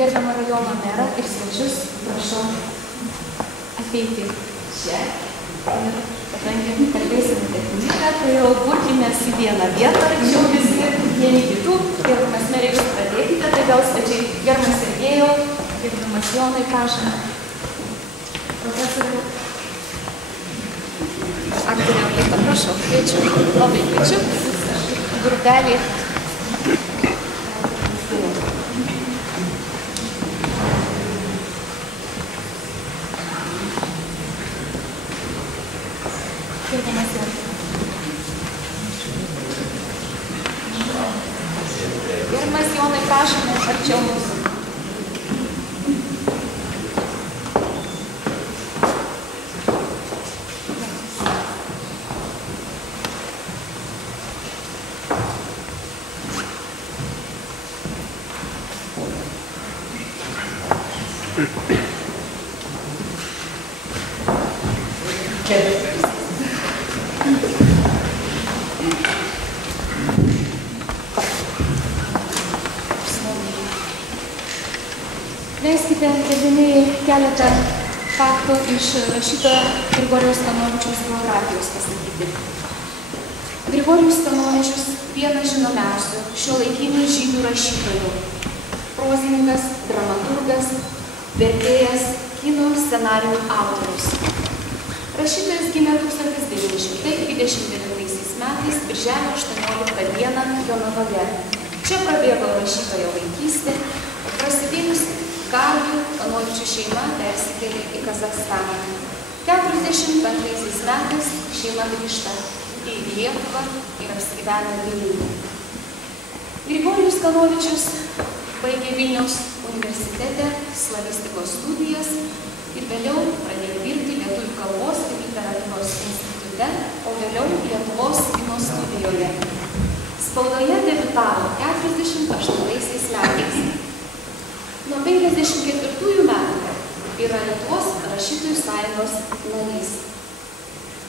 gerbiamą rajono merą ir svečius prašau ateiti čia. Ir kadangi kalbėsime techniką, tai jau burkimės į vieną vietą, tačiau visi vieni kitų. Gerbiamas merė, jūs pradėkite, tai gal svečiai gerbiamas Sergėjau, gerbiamas Jonai, prašom. Profesoriau. Aktorė Olita, prašau, kviečiu, labai kviečiu. Grupelį. Gerbiamas Jonai, prašome arčiau mūsų. Leiskite, gerbiamieji, keletą faktų iš rašytojo Grigorijaus Kanovičiaus biografijos pasakyti. Grigorijus Kanovičius vienas žinomiausių šiuolaikinių žydų rašytojų, prozininkas, dramaturgas, vertėjas, kino scenarijų autorius. Rašytojas gimė 1929 metais, birželio 18 dieną Jonavoje. Čia prabėgo rašytojo vaikystė, o prasidėjus karui Kanovičių šeima persikėlė į Kazachstaną. 1945 metais šeima grįžta į Lietuvą ir apsigyvena Vilniuje. Grigorijus Kanovičius baigė Vilniaus universitete slavistikos studijas ir vėliau pradėjo dirbti Lietuvių kalbos ir literatūros institute, o vėliau Lietuvos kino studijoje. Spaudoje debiutavo 48 metais. Nuo 1954 metų yra Lietuvos rašytojų sąjungos narys.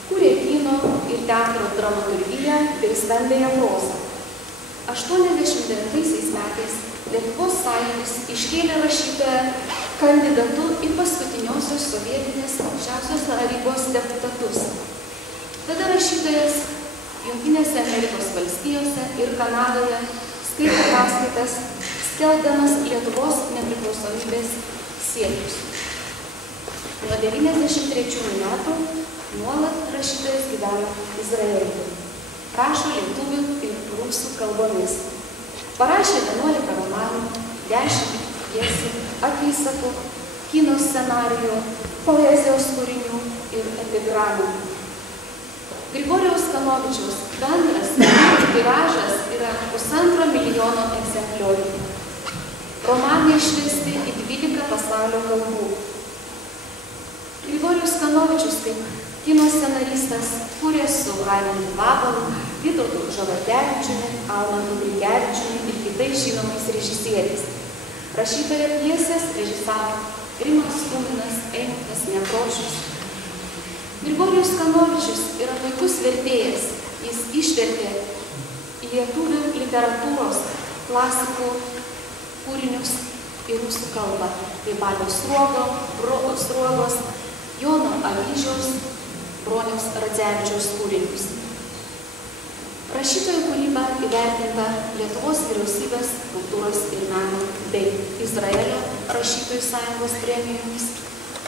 Kūrė kino ir teatro dramaturgiją bei stambiąją prozą. 89 metais Lietuvos sąjungos iškėlė rašytoją kandidatu į paskutiniosios sovietinės aukščiausios tarybos deputatus. Tada rašytojas Jungtinėse Amerikos valstijose ir Kanadoje skaitė paskaitas, skelbdamas Lietuvos nepriklausomybės siekius. Nuo 1993 metų nuolat rašytojas gyvena Izraelyje. Rašo lietuvių ir rusų kalbomis. Parašė 11 romanų, 10 pjesių, apysakų, kino scenarijų, poezijos kūrinių ir epigramų. Grigorijaus Kanovičiaus bendras tiražas yra 1,5 milijono egzempliorių. Romanai išversti į 12 pasaulio kalbų. Grigorijus Kanovičius kaip kino scenaristas kūrė su Raimondu Vabalu, Vytautu Žalakevičiumi, Almantu Grikevičiumi ir kitais žinomais režisieriais. Rašytojo pjesės režisavo Rimas Tuminas, Eimutis Nekrošius. Grigorijus Kanovičius yra puikus vertėjas. Jis išvertė lietuvių literatūros klasikų kūrinius į rusų kalbą. Tai Balio Sruogos, Jono Avyžiaus, Broniaus Radzevičiaus kūrinius. Rašytojų kūryba įvertinta Lietuvos vyriausybės kultūros ir meno bei Izraelio rašytojų sąjungos premijomis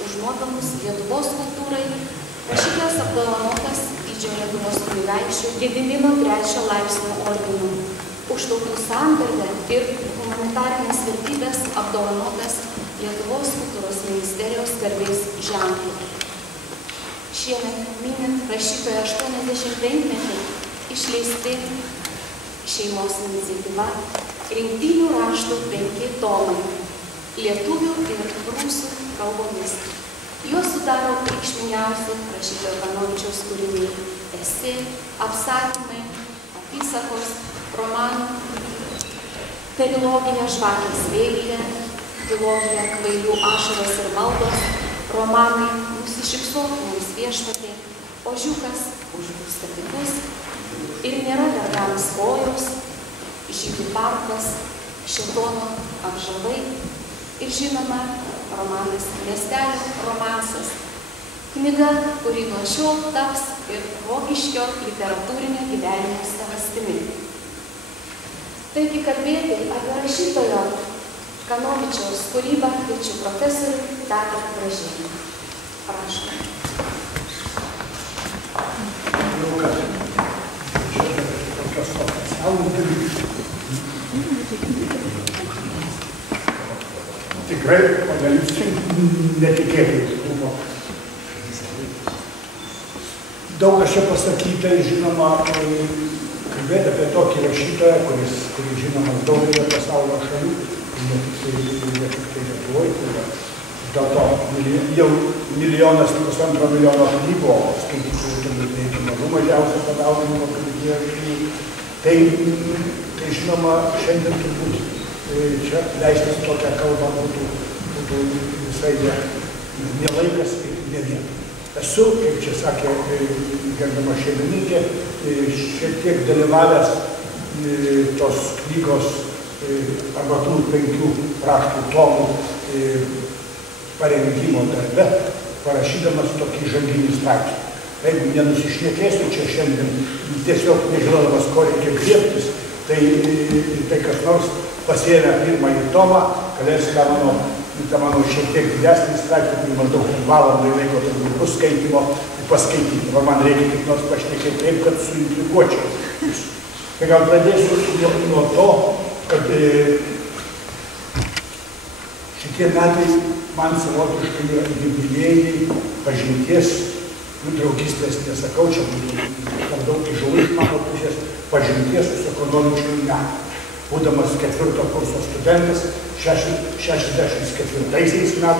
už nuopelnus Lietuvos kultūrai. Rašytojas apdovanotas Didžiojo Lietuvos kunigaikščio Gedimino 3 laipsnio ordinu. Už tautų santarvę ir humanitarinės vertybės apdovanotas Lietuvos kultūros ministerijos garbės ženklu. Šiemet minint rašytojo 85-metį išleisti šeimos iniciatyva rinktinių raštų 5 tomai lietuvių ir rusų kalbomis. Juos sudaro reikšmingiausi rašytojo Kanovičiaus kūriniai – esė, apsakymai, apysakos, romanų, trilogija Žvakės vėlyje, trilogija Kvailių ašaros ir maldos, romanai Nusišypsok mums viešpatie, Ožiukas, Užbūs statikus ir Nėra vergams kojos, Žydų parkas, Šėtono apžavai, ir žinoma romanas Miestelio romansas. Knyga, kuri nuo šiol taps ir Rokiškio literatūrinio gyvenimo savastimi. Taigi kalbėti apie rašytojo Kanovičiaus kūrybą kviečiu profesorių Tadą Bražėną. Prašom. Manau, kad čia tokios oficialūs dalykai. Tikrai, padarysim, netikėtai buvo. Daug kas čia pasakyta, žinoma, kalbėti apie tokį rašytoją, kuris žinomas daugelio pasaulio šalių, ne tik tai Lietuvoje, dėl to jau 1,5 milijono knygų, o skaitytojų turbūt reikia mažų mažiausia padauginimo knygų. Tai žinoma, šiandien turbūt čia leistis tokią kalbą būtų visai ne laikas ir ne vieta. Esu, kaip čia sakė gerbiama šeimininkė, šiek tiek dalyvavęs tos knygos arba tų 5 raštų tomų parengimo darbe, parašydamas tokį žanginį straipsnį. Jeigu nenusišnekėsiu čia šiandien, tiesiog nežinodamas, ko reikia griebtis, tai kas nors pasiėmė pirmąjį tomą, galės tą mano šiek tiek didesnį straipsnį, maždaug valandai laiko turbūt bus skaitymo, paskaityti. O man reikia tik nors pašnekėti taip, kad suintriguočiau. Tai gal pradėsiu nuo to, kad šitie metai man savotiškai yra jubiliejai pažinties, draugystės nesakau, čia per daug įžalu iš mano pusės, pažinties su Kanovičiumi metų. Būdamas 4 kurso studentas, 64 metais, tai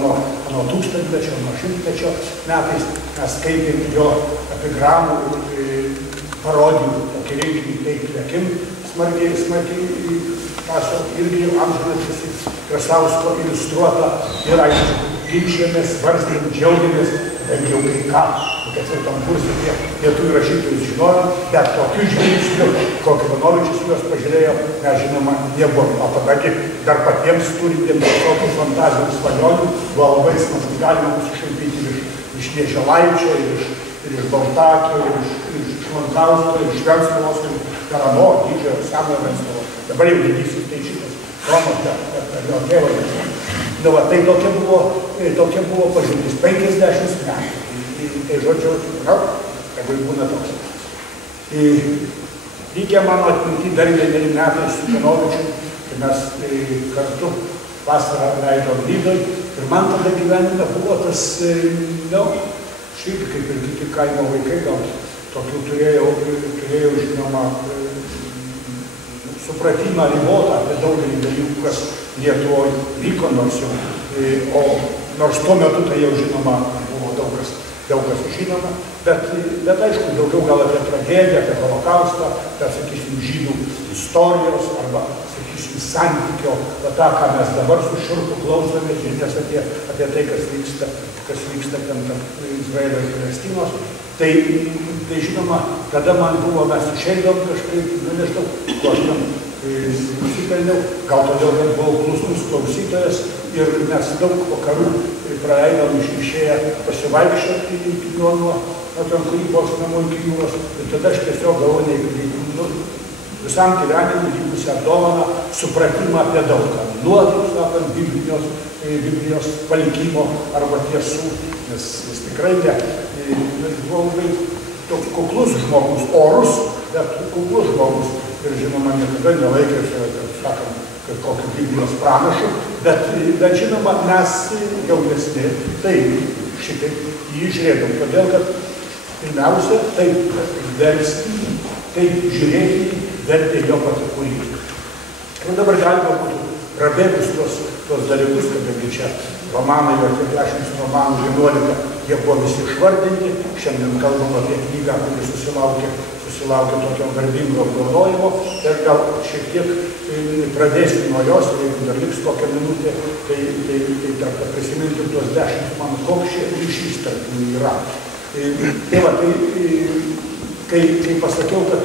nuo 1000-mečio, nuo 100-mečio metais, mes skaitėm jo epigramų ir parodijų, tokį rinkinį Taip lekim, smarkiai Stasio irgi amžinatilsį Krasausko iliustruota ir aišku, ginčijomės, svarstėm, džiaugiamės, bent jau kai ką, 4 kurse lietuvių rašytojus žinojom, bet tokių žvilgsnių, kokį Kanovičius juos pažiūrėjo, mes žinoma nebuvom. O kadangi dar patiems turintiems tokių fantazijų svajonių, buvo labai smagus, galima nusišaipyti iš Mieželaičio, ir iš Baltakio, ir iš Lankausko, ir iš Venclovos, ir Karano, didžiojo, senojo Venclovo. Dabar jau didysis tai šitas Romas, bet jo tėvas. Nu, va, tai tokia buvo pažintis 50 metų. Tai žodžiu, jeigu būna toks. Lygia mano atminti dar 1 metai su Kanovičiu, kai mes kartu vasarą leidom Nidoj. Ir man tada gyvenime buvo tas, šiaip kaip ir kiti kaimo vaikai, gal tokių turėjau žinoma, supratimą ribotą apie daugelį dalykų, kas Lietuvoje vyko, nors tuo metu tai jau žinoma buvo daug kas žinoma, bet aišku, daugiau gal apie tragediją, apie holokaustą, apie, sakysim, žydų istorijos arba, sakysim, santykio, tą, ką mes dabar su šiurpu klausome, žinias apie tai, kas vyksta ten tarp Izraelio ir Palestinos. Tai žinoma, tada man buvo, mes išeidom kažkaip, nežinau, ko aš ten nusipelniau, gal todėl, kad buvau klusnus klausytojas ir mes daug vakarų praleidom išėję pasivaikščioti nuo ten kūrybos namų iki jūros. Ir tada aš tiesiog gavau visam gyvenimui likusią dovaną supratimą apie daug ką. Nuo, taip sakant, Biblijos palikimo arba tiesų, nes tikrai buvo labai toks kuklus žmogus, orus, bet kuklus žmogus. Ir žinoma, niekada nelaikėsi, taip sakant, kokį Biblijos pranašų, bet žinoma, mes jaunesni, tai šitaip jį žiūrėdom, todėl kad pirmiausia, taip versti, taip žiūrėti, vertė jo pati kūrybą. Ir dabar galima būtų prabėgus tuos dalykus, kadangi čia romanai, apie 10 romanų 11, jie buvo visi išvardinti, šiandien kalbam apie knygą, kuri susilaukė tokio garbingo apdovanojimo, ir gal šiek tiek pradėsim nuo jos, jeigu dar liks kokią minutę, tai dar prisiminti tuos 10 man, koks čia ryšys tarp jų yra. Tai va, kai pasakiau, kad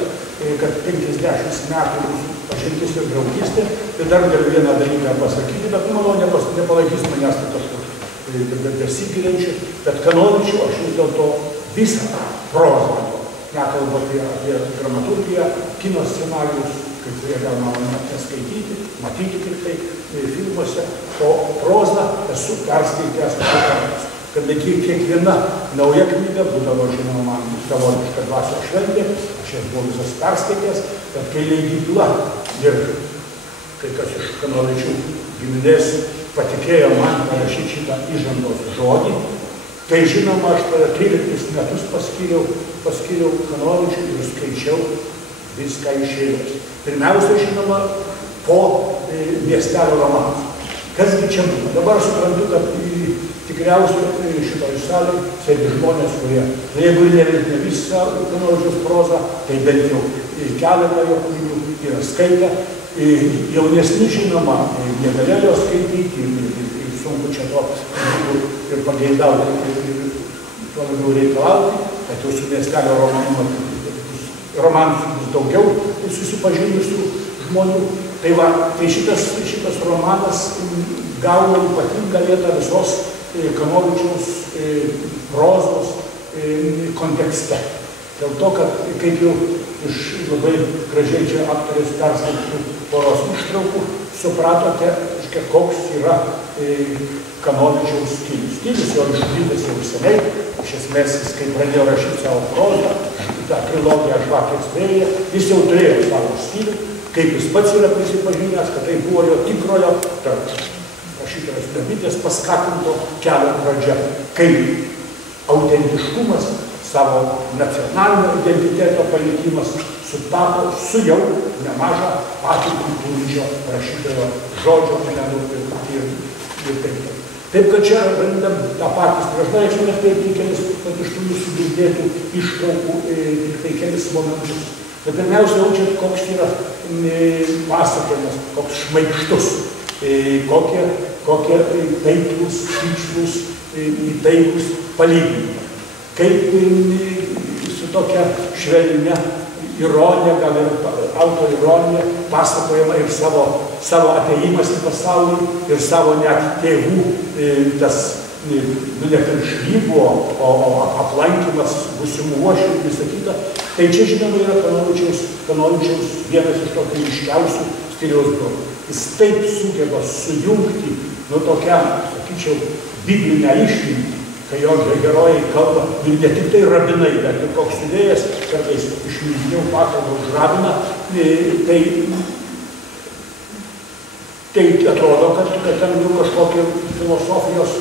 kad 50 metų mūsų pažintis ir draugystė. Tai dar galiu vieną dalyką pasakyti, bet manau, nepalaikys manęs tai kažkur besigilinčių, bet Kanovičių aš vis dėlto visą prozą, nekalbu apie dramaturgiją, kino scenarijus, kai kurie gal man neskaityti, matyti tik tai filmuose, o prozą esu perskaitęs kartais. Kadangi kiekviena nauja knyga būdavo, žinoma, man savotiška dvasios šventė, aš jas buvau visas perskaitęs, bet kai leidykla ir kai kas iš Kanovičių giminės patikėjo man parašyti šitą įžangos žodį, tai žinoma, aš tada 13 metus paskyriau Kanovičių ir skaičiau viską iš eilės. Pirmiausia, žinoma, po miestelio romanų. Kasgi čia buvo? Dabar suprantu, kad tikriausiai šitoj salėj sėdi žmonės, kurie, jeigu ne visą Kanovičiaus prozą, tai bent jau keletą jo kūrinių yra skaitę. Jaunesni, žinoma, negalėjo skaityti ir sunku čia to ir pageidauti ir tuo labiau reikalauti, kad jau su miestelio romanų bus daugiau susipažinusių žmonių. Tai šitas romanas gauna ypatingą vietą visos Kanovičiaus prozos kontekste. Dėl to, kad kaip jau iš labai gražiai čia aktorės perskaitytų poros ištraukų, supratote, koks yra Kanovičiaus stilius. Stilius jau išvydas jau seniai, iš esmės jis, kai pradėjo rašyti savo prozą, tą trilogiją Žvakės vėja, jis jau turėjo savo stilių, kaip jis pats yra prisipažinęs, kad tai buvo jo tikrojo, tarp rašytojas Davidės paskatinto kelio pradžia, kaip autentiškumas, savo nacionalinio identiteto palikimas sutapo su jau nemažą patirtį turinčio rašytojo žodžio ir taip. Taip, kad čia randam tą patys. Prieš dar aš neatkreipti kelis, kad iš tų jūsų girdėtų ištraukų tik tai kelis momentus. Bet pirmiausia, jaučiat, koks yra pasakojimas, koks šmaikštus, kokie taiklus, tikslus, taiklus palyginimai. Kaip su tokia švelnia ironija, gal ir autoironija, pasakojama ir savo atėjimas į pasaulį ir savo net tėvų tas ne piršlybų, o aplankymas būsimų uošvių ir visą kitą. Tai čia, žinoma, yra Kanovičiaus vienas iš tokių ryškiausių stiliaus bruožų. Jis taip sugeba sujungti tokią, sakyčiau, biblinę išmintį, kai jo herojai kalba, ir ne tik tai rabinai, bet ir koks idėjas, kartais išmintingiau pakalba už rabiną, tai atrodo, kad ten kažkokie filosofijos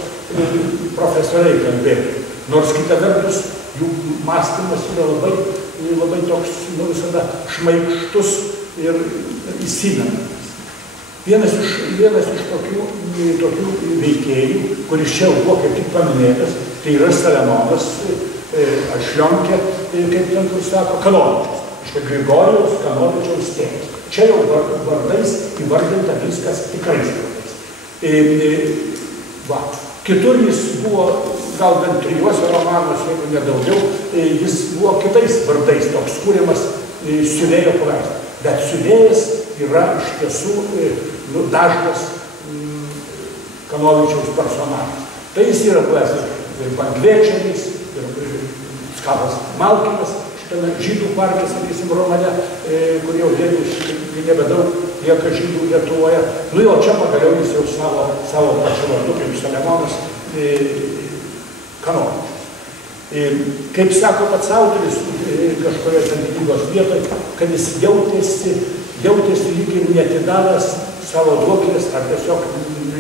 profesoriai kalbėtų. Nors kita vertus, jų mąstymas yra labai toks, visada šmaikštus ir įsimenantis. Vienas iš tokių veikėjų, kuris čia buvo kaip tik paminėtas, tai yra Saliamonas Ašlionkė, kaip ten kur sako, Kanovičius. Iš Grigorijaus Kanovičiaus tėvas. Čia jau vardais įvardinta viskas tikrais vardais. Kitur jis buvo, gal bent 3 romanuose, jeigu nedaugiau, jis buvo kitais vardais toks kūrimas siuvėjo paveikslą. Bet siuvėjas yra iš tiesų dažnas Kanovičiaus personažas. Tai jis yra buvęs ir Bangvėčeris, ir Skalas Malkinas, šitame žydų parke, sakysim, romane, kur jau nebedaug lieka žydų Lietuvoje. Jo čia pagaliau jis jau savo pačiu vardu, kaip Saliamonas Kanovičius. Kaip sako pats autoris kažkurioje ten knygos vietoje, kad jis jautėsi lyg ir neatidavęs savo duoklės, ar tiesiog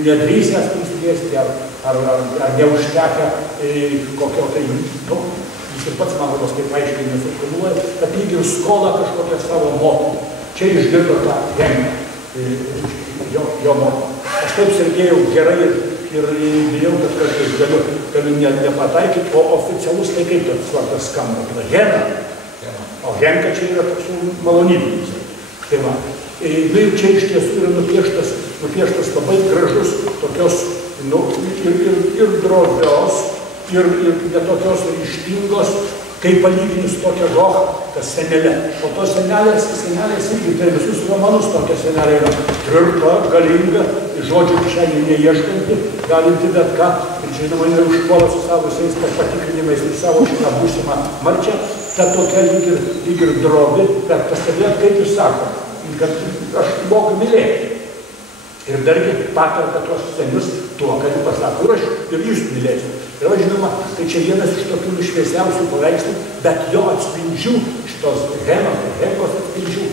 nedrįsęs prisidėsti, ar neužtekę kokio tai, jis ir pats man rodos taip aiškiai nesuformuluoja, kad lyg ir skolą kažkokią savo motinį. Čia išgirdo tą Henką, jo motinį. Aš taip sergėjau gerai ir bijau, kad kartais galiu nepataikyti, o oficialus tai kaip tas vardas skamba, Hena. O Henka čia yra toks malonybinis. Tai va. Ir čia iš tiesų yra nupieštas labai gražus tokios ir drobios, ir netokios ryžtingos Kaip palygini su tokia Roha, tas senelė. O tos senelės irgi per visus romanus tokia senelė yra tvirta, galinga, žodžių kišenį neieškanti, galinti bet ką. Ir žinoma, jinai užpuola su savo visais patikrinimais ir savo šitą būsimą marčią. Ta tokia lyg ir drobi, bet pastebėt, kaip jūs sako, kad aš moku mylėti. Ir dargi patarka tuos senius tuo, kad jų pasako, ir jūs mylėsiu. Ir žinoma, tai čia vienas iš tokių šviesiausių paveikslų, bet jo atspindžių, šitos Henkos atspindžių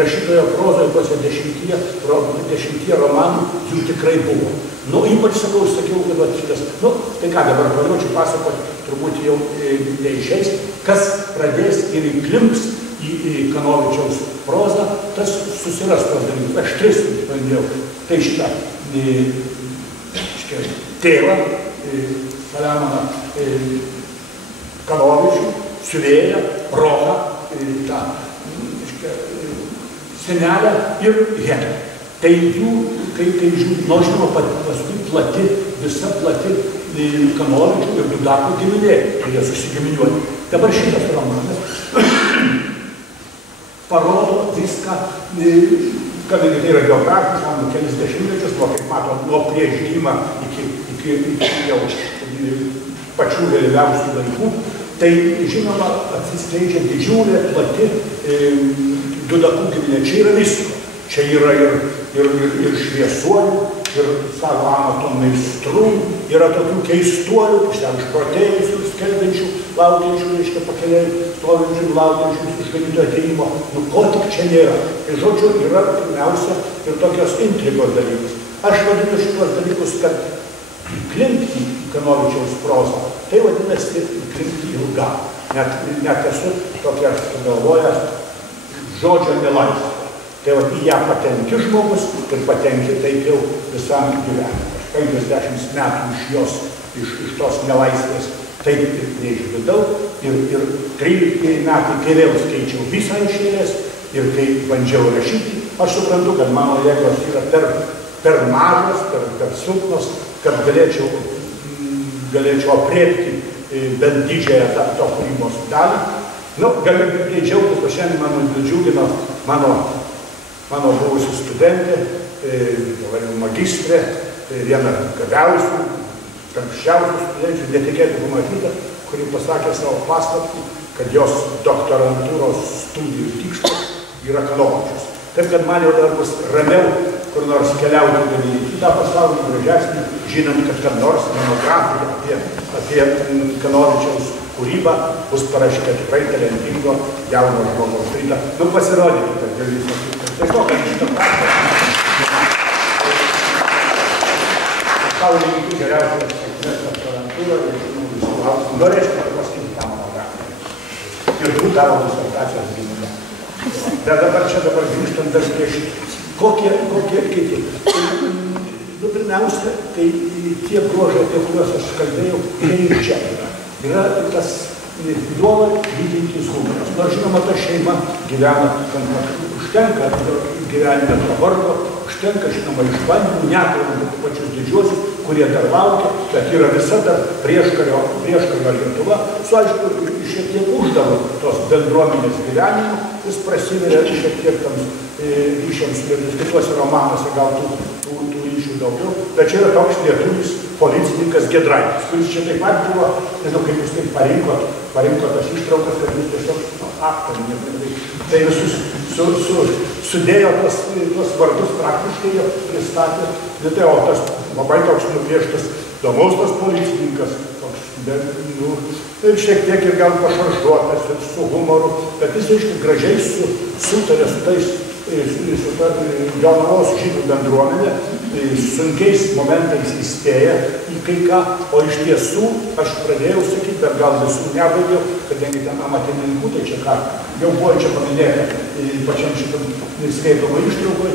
rašytojo prozoje tose 10 romanų jų tikrai buvo. Nu, ypač sakiau, kad šitas, tai ką dabar pradėčiau pasakoti, turbūt jau neišeis, kas pradės ir įklimps į Kanovičiaus prozą, tas susiras tos dalykus. Aš 3 bandžiau. Tai šitą tėvą, Saliamoną Kanovičių, siuvėją, Roką, tą senelę ir Henę. Tai jų, kai žiūrėjau, žinoma, paskui visa plati Kanovičių ir Dudako giminė, kai jie susigiminiuoja. Dabar šitas romanas parodo viską, kadangi tai yra geografija, kelis dešimtmečius, kaip matom, nuo prieš gimimą iki jau pačių vėliausių laikų, tai žinoma atsiskleidžia didžiulė, plati Dudakų giminė. Čia yra visko. Čia yra ir šviesuolių, ir savo amato meistrų, yra tokių keistuolių, išprotėjusių, skelbiančių, laukiančių, reiškia pakeliai, stovinčių, laukiančių išganyto ateimo. Ko tik čia nėra. Tai žodžiu, yra pirmiausia ir tokios intrigos dalykus. Aš vadinu šitos dalykus, kad įklimpti į Kanovičiaus prozą, tai vadinasi įklimpti ilgam. Net esu tokia sugalvojęs žodžio nelaisvę. Tai į ją patenki žmogus ir patenki taip jau visam gyvenimui. Aš 50 metų iš tos nelaisvės taip ir neišvidau. Ir 13 metai, kai vėl skaičiau visą iš eilės ir kai bandžiau rašyti, aš suprantu, kad mano jėgos yra per mažos, per silpnos, kad galėčiau aprėpti bent didžiąją to kūrybos dalį. Galiu tai džiaugtis, o šiandien mano džiugino mano buvusi studentė, magistrė, viena gabiausių, karščiausių studenčių, netikėtų pamatyta, kuri pasakė savo paslaptį, kad jos doktorantūros studijų tikslas yra Kanovičius. Taip, kad man jau dar bus ramiau, kur nors keliauti į kitą pasaulį, gražesnį, žinant, kad nors monografija apie Kanovičiaus kūrybą bus parašyta tikrai talentingo jauno žmogaus. Tai pasirodykite, dėl viso. Tai to, kad šitą pasaulį įgyti geriausios sėkmės doktorantūrą ir visų klausimų. Norėčiau pasakyti tą monografiją. Ir tų tavo disertacijos gynimą. Bet dabar grįžtant dar prieš kokie kiti. Pirmiausia, tai tie bruožai, apie kuriuos aš kalbėjau, jie ir čia yra. Yra tas duola lydintis humoras. Nors žinoma, ta šeima gyvena, užtenka gyvenime to vargo, užtenka, žinoma, išbandymų, nekalbant pačius didžiuosius, kurie dar laukia, bet yra visa dar prieškario Lietuva, su aišku, šiek tiek uždaro tos bendruomenės gyvenimo, jis prasiveria šiek tiek tams ryšiams ir kituose romanuose gal tų ryšių daugiau, bet čia yra toks lietuvis policininkas Giedraitis, kuris čia taip pat buvo, nežinau, kaip jūs taip parinko tas ištraukas, kad jūs tiesiog aktoriai, tai visus sudėjo tuos vardus praktiškai jo pristatė, tai o tas labai toks nupieštas įdomus tas policininkas, toks, šiek tiek ir gal pašaržuotas ir su humoru, bet jis, aišku, gražiai sutarė su tais Jonavos žydų bendruomenė, sunkiais momentais įspėja į kai ką, o iš tiesų aš pradėjau sakyti, bet gal visų nebaigiau, kadangi ten amatininkų, tai čia ką, jau buvo čia paminėta pačiam šitam skaitomo ištraukoj,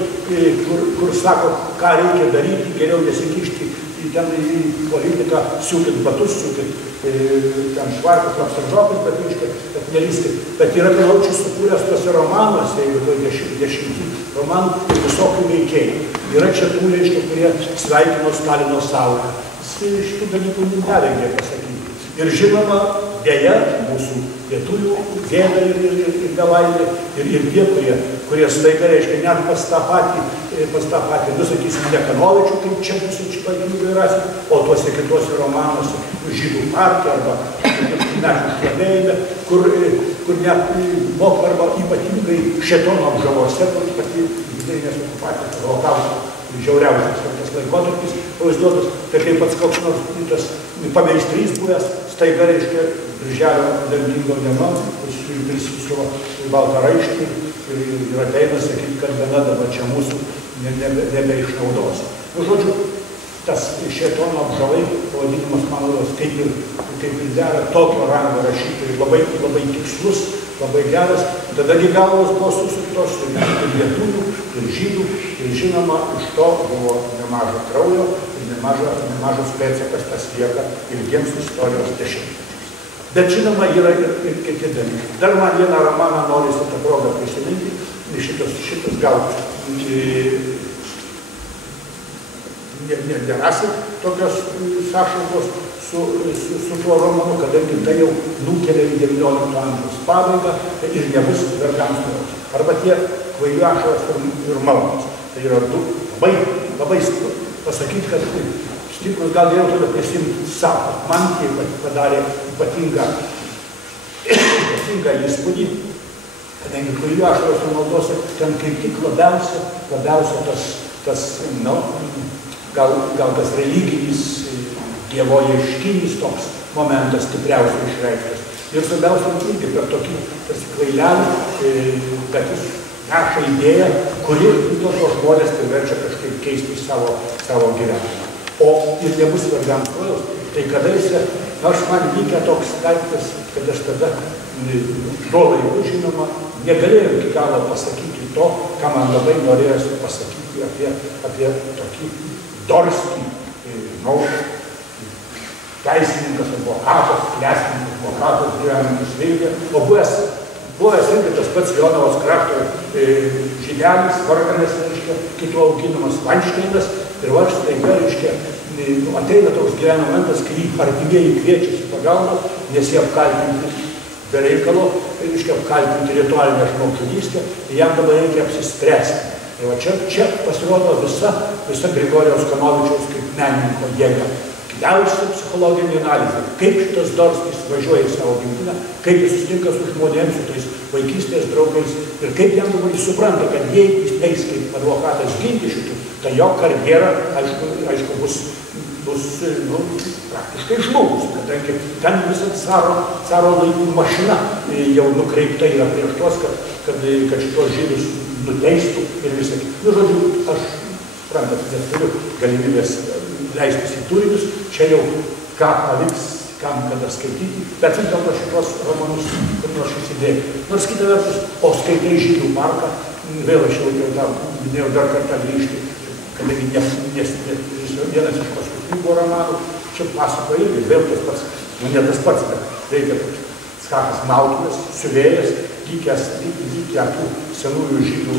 kur sako, ką reikia daryti, geriau nesikišti į politiką, siūkit batus, siūkit ten švarkus, apsaržokit, bet nelyskit. Bet yra Kanovičius sukūręs tuose romanuose, jeigu to 10 romanų, ir visokių veikėjų. Yra čia tų, reiškia, kurie sveikino Stalino saulę. Jis šitų dalykų nevengė pasakyti. Ir žinoma, dėja mūsų lietuvių gėda ir nelaimė, ir tie, kurie staiga, reiškia, net pas tą patį, nu, sakysim, Nekanovičių, kaip čia mūsų šitoj knygoje rasi, o tuose kitose romanuose, Žydų partija arba Metų šlavėjime, kur net moka arba ypatingai šėtono apžalose, kur pati vidurinės okupacijos, holokausto žiauriausias tas laikotarpis pavaizduotas, kad kaip pats koks nors tas pameistrys buvęs, staiga, reiškia, birželio lemtingo dienos, prisisuo baltą raištį ir ateina sakyti, kad gana dabar čia mūsų nebeišnaudos. Nu, žodžiu, tas šėtono apžalai, pavadinimas, man rodos, kaip ir dera tokio rango rašytojai, labai tikslus, labai geras. Tadagi galvos buvo susuktos ir lietuvių, ir žydų, ir žinoma, iš to buvo nemažo kraujo ir nemažas pėdsakas tas lieka ilgiems istorijos dešimtmečiams. Bet žinoma, yra ir kiti dalykai. Dar man vieną romaną norisi tą progą prisiminti, šitas gal nerasit tokios sąšaukos su tuo romanu, kadangi tai jau nukelia į 19 amžiaus pabaigą ir nebus vergams nuros. Arba tie Kvailių ašaros ir maldos. Tai yra du labai pasakyti, kad stiprus gal jau tada prisimti savo. Man tai padarė ypatingą įspūdį, kadangi Kvailių ašaros ir maldose ten kaip tik labiausia tas, nu, gal tas religinis dievoieškinis toks momentas stipriausiai išreikštas. Ir svarbiausia irgi per tokį kvailelį, kad jis neša idėją, kuri to žmonės priverčia kažkaip keisti savo gyvenimą. O ir nebus svarbiams kvailus. Tai kadaise, aš man vykė toks daiktas, kad aš tada tuo laiku, žinoma, negalėjau iki galo pasakyti to, ką man labai norėjosi pasakyti apie tokį Dorskį, teisininkas, advokatas gyvenantis Vilniuje, o buvęs irgi tas pats Jonavos krašto žydelis, varganas, reiškia, kitų auginamas Vanšteinas, ir va staiga, reiškia, ateina toks gyvenimo momentas, kai artimieji kviečiasi pagalbą, nes jie apkaltinti be reikalo, reiškia, apkaltinti ritualinę žmogžudystę, ir jam dabar reikia apsispręsti. Ir va čia pasirodo visa Grigorijaus Kanovičiaus kaip menininko jėga. Giliausia psichologinė analizė, kaip šitas Dorskis važiuoja į savo gimtinę, kaip jis susitinka su žmonėms, su tais vaikystės draugais ir kaip jam dabar jis supranta, kad jei jis eis kaip advokatas ginti šitų, tai jo karjera, aišku, bus praktiškai žlugus, kadangi ten visa caro laikų mašina jau nukreipta yra prieš tuos, kad šitos žydus nuteistų ir visą. Nu, žodžiu, aš, suprantat, neturiu galimybės leistis į turinius, čia jau ką pavyks, kam kada skaityti, bet vis dėlto šitos romanus kur nors įsidėti. Nors kita vertus, o skaitai Žydų parką, vėl aš jau minėjau dar kartą grįžti, kadangi vienas iš paskutinių romanų, čia pasakoja irgi, vėl tas pats, nu ne tas pats, bet reikia Skakas Mautuvės, siuvėjas, lygia tų senųjų žydų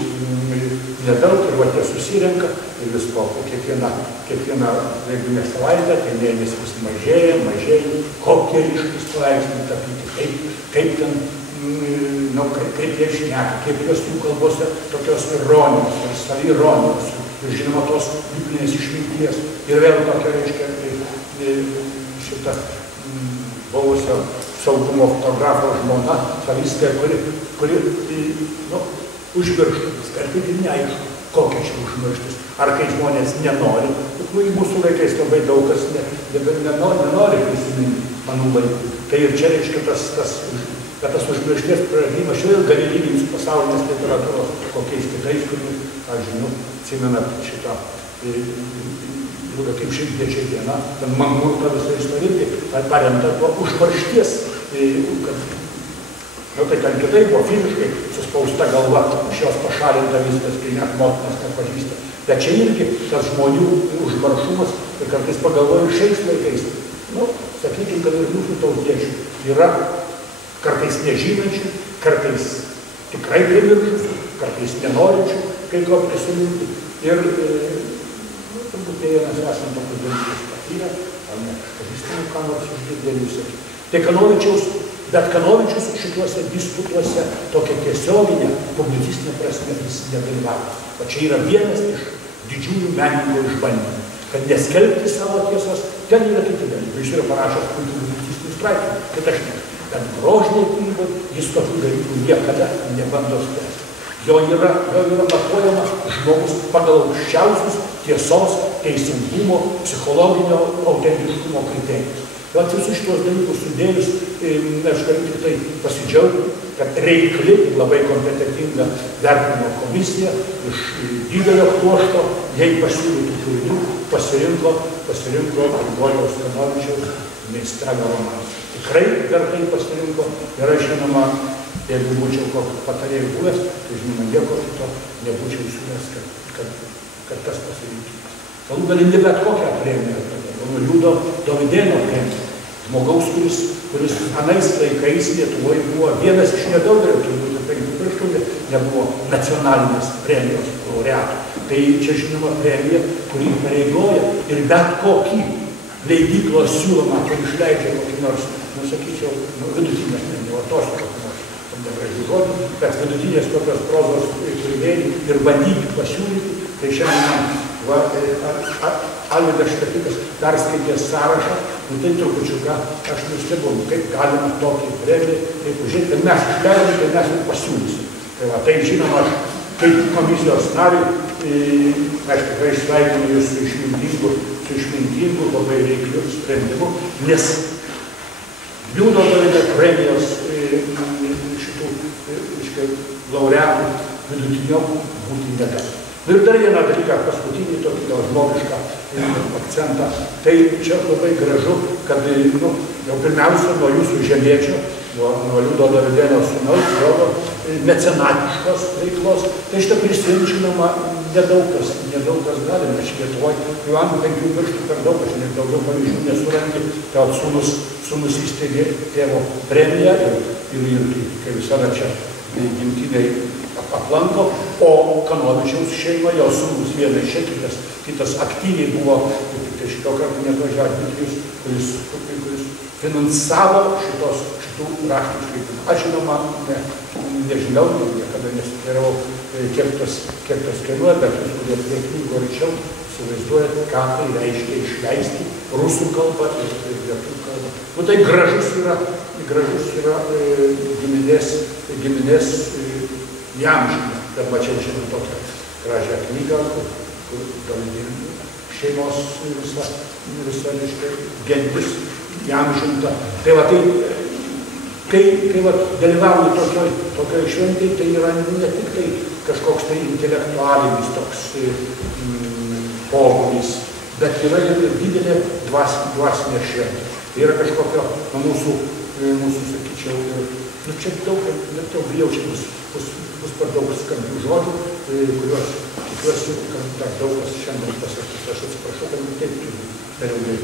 nedaug ir va tie susirenka ir vis po kiekvieną, jeigu ne savaitę, tai mėnesį vis mažėja, kokie ryškūs paveikslai tapyti, kaip ten, kaip jie šneka, kaip jos jų kalbose tokios ironijos, ir saviironijos, ir žinoma tos biblinės išminties, ir vėl tokia, reiškia, šita buvusio saugumo fotografo žmona, Salistė, kuri užmirštus, kartais ir neaišku, kokia čia užmirštus. Ar kai žmonės nenori, mūsų laikais labai daug kas nenori prisiminti manų laikų. Tai ir čia reiškia tas užmiršties praradimas, šiandien gali lyginti su pasaulinės literatūros kokiais kitais, kurių, aš žinau, atsimenat šitą ilgą kaip šimtmečio diena, ten Mankurto visą istoriją, paremta tuo užmaršties, kad tai ten kitaip buvo fiziškai suspausta galva, iš jos pašalinta viskas, kai net motinas nepažįsta. Bet čia irgi tas žmonių užmaršumas ir kartais pagalvoju šiais laikais, sakykime, kad ir mūsų tautiečių yra kartais nežinančių, kartais tikrai primiršusių, kartais nenorinčių kai ko prisiminti. Ir turbūt vienas esame tokius dalykus patyrę, ar ne pažįstamų ką nors užgirdėlių sakyti. Tai bet Kanovičius šituose disputuose tokia tiesioginė publicistinė prasme jis nedalyvavo. O čia yra vienas iš didžiųjų menininkų išbandymų, kad neskelbti savo tiesos, ten yra kiti dalykai. Jis yra parašęs publicistinių straipsnių, bet aš ne. Bet grožinėje kūryboje jis tokių dalykų niekada nebando spręsti. Jo yra matuojama žmogus pagal aukščiausius tiesos, teisingumo, psichologinio autentiškumo kriterijus. Vat visus šitos dalykus sudėjus, aš galiu tik tai pasidžiaugti, kad reikli ir labai kompetentinga vertinimo komisija iš didelio pluošto, jei pasiūlytų kūrinių, pasirinko Grigorijaus Kanovičiaus Miestelio romanas. Tikrai vertai pasirinko ir aš žinoma, jeigu būčiau kokį patarėjų buvęs, tai žinoma, nieko šito nebūčiau siūlęs, kad tas pasirinkimas. Galų gali ne bet kokią premiją, Liudo Dovydėno premiją. Žmogaus, kuris anais laikais Lietuvoje buvo vienas iš nedaugelio, turbūt 5 pirštų nebuvo nacionalinės premijos laureatų. Tai čia žinoma premija, kuri pareigoja ir bet kokį leidyklos siūlomą, kur išleidžia kokį nors, sakyčiau, vidutinės, nevartosiu kokį nors, negražių žodžių, bet vidutinės tokios prozos kūriniai ir bandyti pasiūlyti. Tai šiandien Alvydas Štapikas perskaitė sąrašą, tai trupučiuką aš nustebau, kaip galima tokį premiją, kaip užžiūrėti, kad mes išleidžiame, tai mes ir pasiūlysim. Tai žinoma, aš kaip komisijos nariui, aš tikrai sveikinu jūs su išmintingu, labai reikliu sprendimu, nes Liudo Dovydėno premijos šitų laureatų vidutinio būti negali. Ir dar vieną dalyką, paskutinį tokį gal žmogišką akcentą. Tai čia labai gražu, kad jau pirmiausia nuo jūsų žemiečio, nuo Liudo Dovydėno sūnaus, jo mecenatiškos veiklos. Tai šitą prisimčinama nedaug kas gali, nes Lietuvoje jau ant 5 pirštų per daug, aš net daugiau pavyzdžių nesurandi, kad sūnus įsteigė tėvo premiją ir kaip visada čia gimtiniai aplanko, o Kanovičiaus šeima, jo sūnus vienas čia, kitas aktyviai buvo, tai šito kartą neatvažiavo Dmitrijus, kuris finansavo šitų raštų skaitimą. Aš žinoma, nežinau, niekada nesiteravau, kiek tas kainuoja, bet jūs, kurie prie knygų arčiau, įsivaizduojat, ką tai reiškia išleisti rusų kalbą ir lietuvių kalbą. Tai gražus yra giminės įamžinimą. Bet mačiau šiandien tokią gražią knygą, kur Dovydėnų šeimos visa gentis įamžinta. Tai va, kai dalyvauju tokioj šventėj, tai yra ne tik tai kažkoks tai intelektualinis toks pobūdis, bet yra ir didelė dvasinė šventė. Tai yra kažkokio mūsų, sakyčiau, čia daug bijau, čia bus per daug skambių žodžių, kuriuos tikiuosi, kad dar daug kas šiandien pasakys. Aš atsiprašau, kad taip turiu per ilgai.